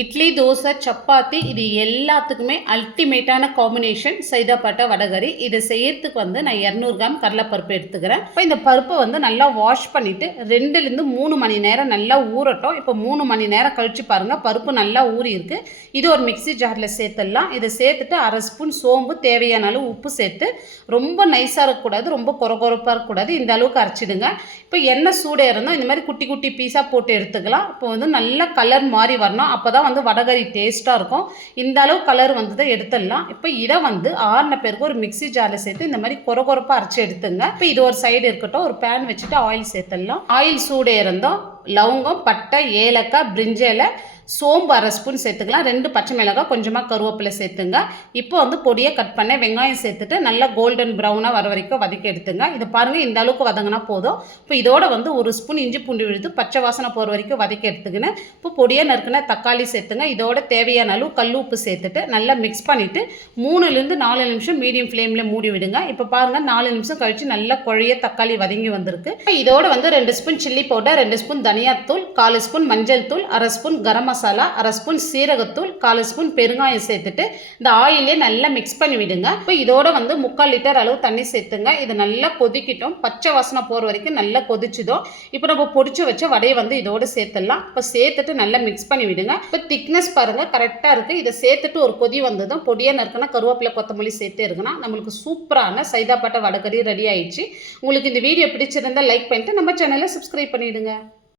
இட்லி தோசை சப்பாத்தி இது எல்லாத்துக்குமே அல்டிமேட்டான காம்பினேஷன் சைதாப்பட்டை வடகரி இதை செய்யறதுக்கு வந்து நான் இரநூறு கிராம் கடலைப்பருப்பு எடுத்துக்கிறேன். இப்போ இந்த பருப்பை வந்து நல்லா வாஷ் பண்ணிவிட்டு ரெண்டுலேருந்து மூணு மணி நேரம் நல்லா ஊறட்டும். இப்போ மூணு மணி நேரம் கழிச்சு பாருங்கள் பருப்பு நல்லா ஊறி இருக்கு. இது ஒரு மிக்ஸி ஜாரில் சேர்த்துடலாம். இதை சேர்த்துட்டு அரை ஸ்பூன் சோம்பு தேவையான அளவு உப்பு சேர்த்து ரொம்ப நைஸாக இருக்கக்கூடாது ரொம்ப குறகுறப்பாக இருக்கக்கூடாது. இந்த அளவுக்கு அரைச்சிடுங்க. இப்போ எண்ணெய் சூடாக இருந்தால் இந்த மாதிரி குட்டி குட்டி பீஸாக போட்டு எடுத்துக்கலாம். இப்போ வந்து நல்லா கலர் மாதிரி வரணும். அப்போ தான் வந்து வடகறி டேஸ்ட்டாக இருக்கும். இந்த அளவு கலர் வந்ததை எடுத்துடலாம். இப்போ இதை வந்து ஆறின பேருக்கு ஒரு மிக்ஸி ஜாரில் சேர்த்து இந்த மாதிரி கொரகொரப்பாக அரைச்சி எடுத்துங்க. இப்போ இது ஒரு சைடு இருக்கட்டும் ஒரு பேன் வச்சுட்டு ஆயில் சேர்த்துடலாம். ஆயில் சூடே இருந்தோம் லவங்கம் பட்டை ஏலக்காய் பிரிஞ்சலை சோம்பு அரை ஸ்பூன் சேர்த்துக்கலாம். ரெண்டு பச்சை மிளகாய் கொஞ்சமாக கருவேப்பிலை சேர்த்துங்க. இப்போ வந்து பொடியை கட் பண்ண வெங்காயம் சேர்த்துட்டு நல்லா கோல்டன் ப்ரௌனாக வர வரைக்கும் வதக்கி எடுத்துங்க. இதை பாருங்கள் இந்த அளவுக்கு வதங்கினா போதும். இப்போ இதோட வந்து ஒரு ஸ்பூன் இஞ்சி பூண்டு விழுது பச்சை வாசனை போகிற வரைக்கும் வதக்கி எடுத்துக்கின்னு இப்போ பொடியை நறுக்குன தக்காளி சேர்த்துங்க. இதோட தேவையான அளவு கல் உப்பு சேர்த்துட்டு நல்லா மிக்ஸ் பண்ணிவிட்டு மூணுலேருந்து நாலு நிமிஷம் மீடியம் ஃப்ளேமில் மூடி விடுங்க. இப்போ பாருங்கள் நாலு நிமிஷம் கழித்து நல்லா குழைய தக்காளி வதங்கி வந்திருக்கு. இதோட வந்து ரெண்டு ஸ்பூன் சில்லி பவுடர் ரெண்டு ஸ்பூன் தனியாத்தூள் கால் ஸ்பூன் மஞ்சள் தூள் அரை ஸ்பூன் கரம் மசாலா அரை ஸ்பூன் சீரகத்தூள் கால் ஸ்பூன் பெருங்காயம் சேர்த்துட்டு இந்த ஆயிலே நல்லா மிக்ஸ் பண்ணி விடுங்க. இப்போ இதோட வந்து முக்கால் லிட்டர் அளவு தண்ணி சேர்த்துங்க. இது நல்லா கொதிக்கிட்டோம். பச்சை வாசனை போகிற வரைக்கும் நல்லா கொதிச்சுதோ இப்போ நம்ம பொடிச்சு வச்ச வடையை வந்து இதோட சேர்த்துடலாம். இப்போ சேர்த்துட்டு நல்லா மிக்ஸ் பண்ணி விடுங்க. இப்போ திக்னஸ் பாருங்கள் கரெக்டாக இருக்குது இதை சேர்த்துட்டு ஒரு கொதி வந்ததும் பொடியாக நறுக்கினா கருவேப்பிலை கொத்தமல்லி சேர்த்து இருக்குன்னா நம்மளுக்கு சூப்பரான சைதாப்பட்ட வடகறி ரெடி ஆயிடுச்சு. உங்களுக்கு இந்த வீடியோ பிடிச்சிருந்தா லைக் பண்ணிட்டு நம்ம சேனலை சப்ஸ்கிரைப் பண்ணிவிடுங்க